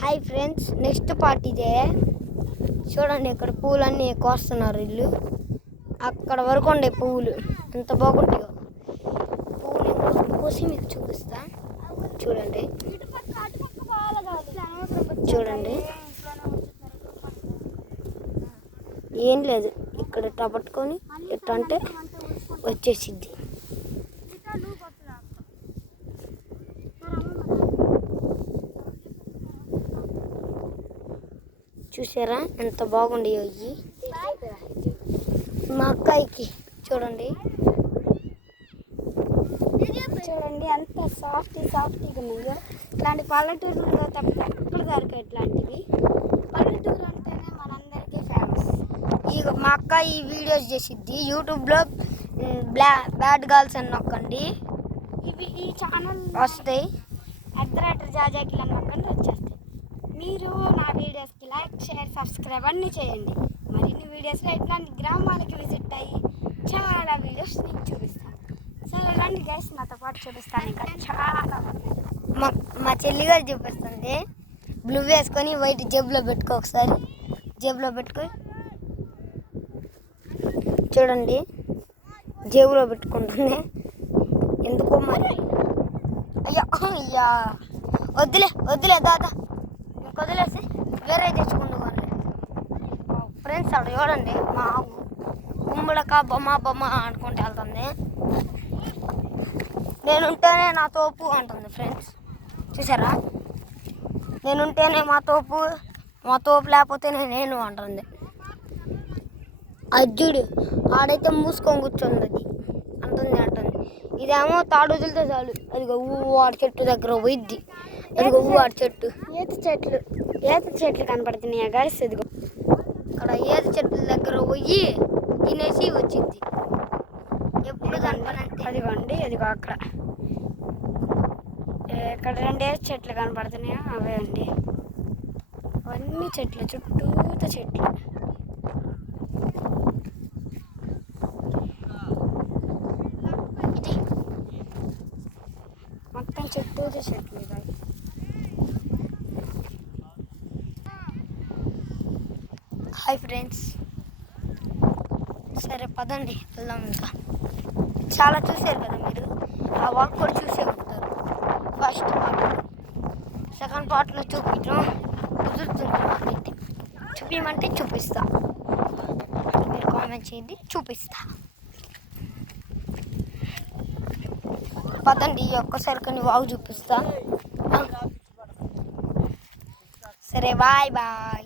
Hi friends, next part ఇదే. చూడండి, ఇక్కడ పూలన్నీ కోస్తున్నారు ఇల్లు. అక్కడ వరకు ఉండే పువ్వులు ఎంత బాగుంటాయో. పువ్వులు కోసి మీకు చూపిస్తా. చూడండి చూడండి, ఏం లేదు, ఇక్కడ ఇట్లా పట్టుకొని ఇట్లా అంటే వచ్చేసిద్ది. చూసారా ఎంత బాగుండేయో ఇవి. మా అక్కాయికి చూడండి చూడండి ఎంత సాఫ్ట్గా ఉన్నాయో. ఇట్లాంటి పల్లెటూరులో తప్ప ఎక్కడ దొరకాయి ఇట్లాంటివి. పల్లెటూరు అంటేనే మనందరికీ ఫేమస్. ఇక మా అక్క ఈ వీడియోస్ చేసిద్ది యూట్యూబ్లో. బ్యాడ్ గర్ల్స్ అని నొక్కండి, ఈ ఛానల్ వస్తాయి. అర్ధరాత్రి జాజాకిలు అని నొక్కండి, వచ్చేస్తాయి. మీరు నా వీడియోస్కి లైక్, షేర్, సబ్స్క్రైబ్ అన్నీ చేయండి. మరిన్ని వీడియోస్లో ఇట్లాంటి గ్రామాలకి విజిట్ అయ్యి చాలా వీడియోస్ మీకు చూపిస్తాను. సరే రండి గైస్, నాతో పాటు చూపిస్తాను. ఇంకా చాలా మా చెల్లి గారు చూపిస్తుంది. బ్లూ వేసుకొని వైట్ జేబులో పెట్టుకో, ఒకసారి జేబులో పెట్టుకో. చూడండి, జేబులో పెట్టుకుంటుంది ఎందుకో మరి. అయ్యా వద్దులే దాదా, ఇంక వదిలేసి వేరే తెచ్చుకుందు వాళ్ళు. ఫ్రెండ్స్ అక్కడ చూడండి, మా ఆవు గుమ్మడక బొమ్మ అనుకుంటూ వెళ్తుంది. నేనుంటేనే నా తోపు అంటుంది. ఫ్రెండ్స్ చూసారా, నేనుంటేనే మా తోపు లేకపోతే నేను అంటుంది. అజ్జుడు ఆడైతే మూసుకొని కూర్చుంది అంటుంది. ఇదేమో తాడు వదిలితే చాలు, అదిగో వాడి చెట్టు దగ్గర పోయిద్ది. అదిగో వాడి చెట్టు, ఈత చెట్లు కనపడుతున్నాయా గైస్? ఇదిగో అక్కడ ఈత చెట్ల దగ్గర పోయి తినేసి వచ్చింది. ఎప్పుడు కనపడంటే అదిగోండి, అదిగో అక్కడ ఇక్కడ 2 ఈత చెట్లు కనపడుతున్నాయా, అవే అండి. అవన్నీ చెట్లు, చుట్టూత చెట్లు. మొత్తం చుట్టూత చెట్లు. హాయ్ ఫ్రెండ్స్, సరే పదండి వెళ్దాం. ఇంకా చాలా చూసారు కదా మీరు, ఆ వాక్ కూడా చూసే ఉంటారు. ఫస్ట్ పార్ట్, సెకండ్ పార్ట్లో చూపించడం కుదురుతుంది. నాకైతే చూపించమంటే చూపిస్తా, మీరు కామెంట్ చేయండి, చూపిస్తా. పదండి, ఒక్కసారి కొన్ని వాగు చూపిస్తా. సరే బాయ్.